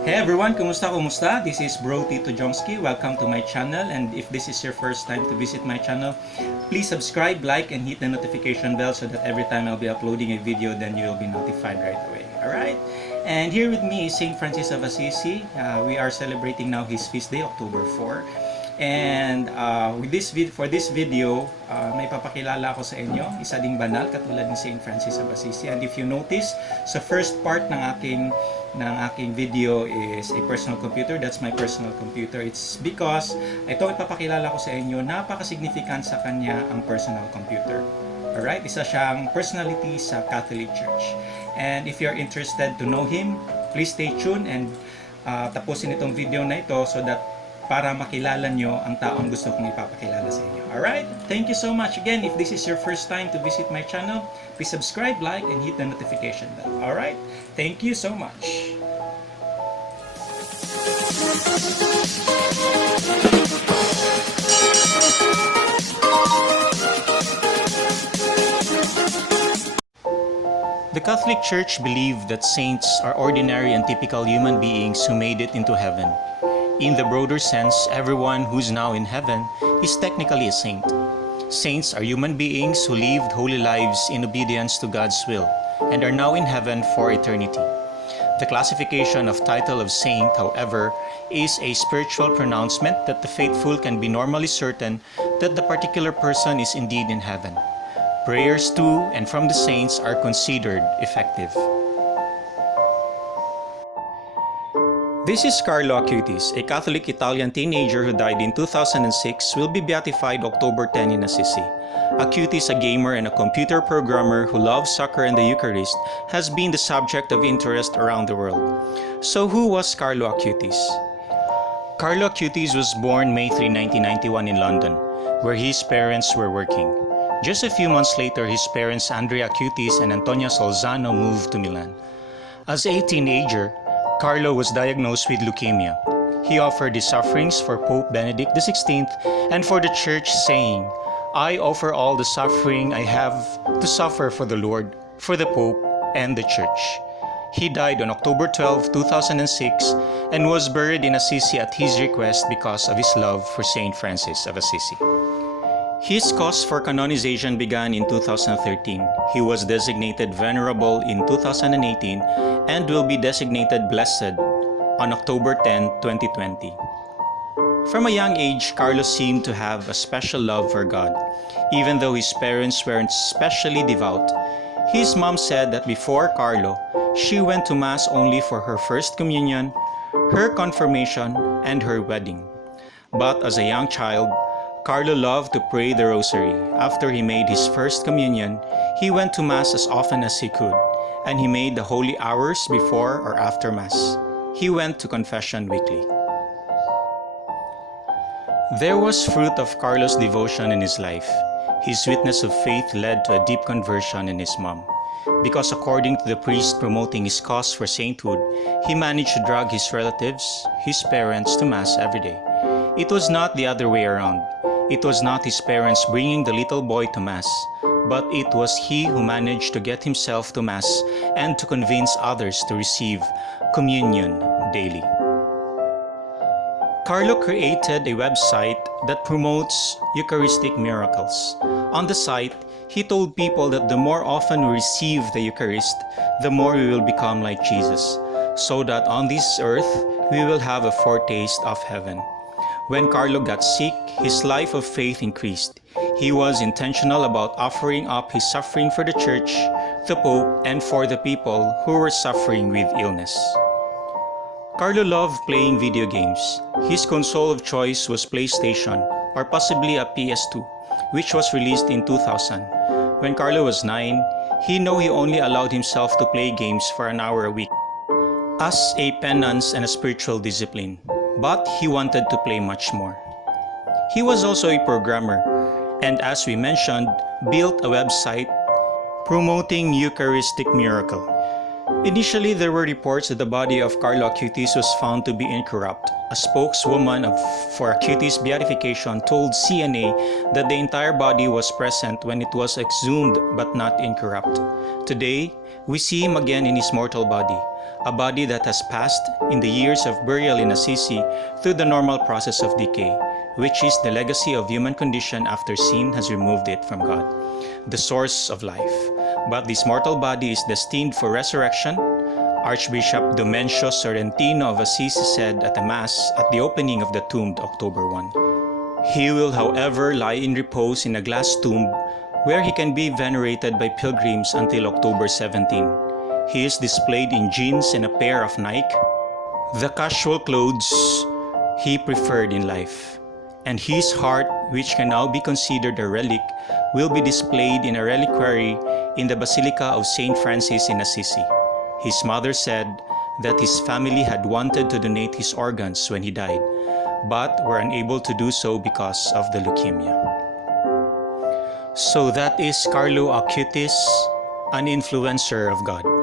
Hey everyone, kumusta? This is Bro Tito Jomski. Welcome to my channel, and if this is your first time to visit my channel, please subscribe, like, and hit the notification bell so that every time I'll be uploading a video, then you will be notified right away. Alright? And here with me is Saint Francis of Assisi. We are celebrating now his feast day, October 4. And for this video, may papakilala ako sa inyo, isa ding banal katulad ni Saint Francis of Assisi. And if you notice, sa first part ng aking video is a personal computer. That's my personal computer. It's because itong ipapakilala ko sa inyo, napaka-significant sa kanya ang personal computer. Alright? Isa siyang personality sa Catholic Church. And if you're interested to know him, please stay tuned and tapusin itong video na ito so that para makilala nyo ang taong gusto kong ipapakilala sa inyo. Alright? Thank you so much. Again, if this is your first time to visit my channel, please subscribe, like, and hit the notification bell. Alright? Thank you so much. The Catholic Church believed that saints are ordinary and typical human beings who made it into heaven. In the broader sense, everyone who's now in heaven is technically a saint. Saints are human beings who lived holy lives in obedience to God's will and are now in heaven for eternity. The classification of title of saint, however, is a spiritual pronouncement that the faithful can be normally certain that the particular person is indeed in heaven. Prayers to and from the saints are considered effective. This is Carlo Acutis, a Catholic Italian teenager who died in 2006, will be beatified October 10 in Assisi. Acutis, a gamer and a computer programmer who loves soccer and the Eucharist, has been the subject of interest around the world. So who was Carlo Acutis? Carlo Acutis was born May 3, 1991 in London, where his parents were working. Just a few months later, his parents Andrea Acutis and Antonia Solzano moved to Milan. As a teenager, Carlo was diagnosed with leukemia. He offered his sufferings for Pope Benedict XVI and for the Church, saying, "I offer all the suffering I have to suffer for the Lord, for the Pope, and the Church." He died on October 12, 2006 and was buried in Assisi at his request because of his love for Saint Francis of Assisi. His cause for canonization began in 2013. He was designated Venerable in 2018 and will be designated Blessed on October 10, 2020. From a young age, Carlos seemed to have a special love for God, even though his parents weren't especially devout. His mom said that before Carlo, she went to Mass only for her first communion, her confirmation, and her wedding. But as a young child, Carlo loved to pray the rosary. After he made his first communion, he went to Mass as often as he could, and he made the holy hours before or after Mass. He went to confession weekly. There was fruit of Carlo's devotion in his life. His witness of faith led to a deep conversion in his mom. Because according to the priest promoting his cause for sainthood, he managed to drag his relatives, his parents, to Mass every day. It was not the other way around. It was not his parents bringing the little boy to Mass, but it was he who managed to get himself to Mass and to convince others to receive communion daily. Carlo created a website that promotes Eucharistic miracles. On the site, he told people that the more often we receive the Eucharist, the more we will become like Jesus, so that on this earth, we will have a foretaste of heaven. When Carlo got sick, his life of faith increased. He was intentional about offering up his suffering for the Church, the Pope, and for the people who were suffering with illness. Carlo loved playing video games. His console of choice was PlayStation, or possibly a PS2, which was released in 2000. When Carlo was 9, he knew he only allowed himself to play games for an hour a week, as a penance and a spiritual discipline. But he wanted to play much more. He was also a programmer, and as we mentioned, built a website promoting Eucharistic miracle. Initially, there were reports that the body of Carlo Acutis was found to be incorrupt. A spokeswoman for Acutis beatification told CNA that the entire body was present when it was exhumed but not incorrupt. Today, we see him again in his mortal body, a body that has passed, in the years of burial in Assisi, through the normal process of decay, which is the legacy of human condition after sin has removed it from God, the source of life. But this mortal body is destined for resurrection. Archbishop Domencio Sorrentino of Assisi said at the Mass at the opening of the tomb October 1. He will, however, lie in repose in a glass tomb where he can be venerated by pilgrims until October 17. He is displayed in jeans and a pair of Nike, the casual clothes he preferred in life. And his heart, which can now be considered a relic, will be displayed in a reliquary in the Basilica of St. Francis in Assisi. His mother said that his family had wanted to donate his organs when he died, but were unable to do so because of the leukemia. So that is Carlo Acutis, an influencer of God.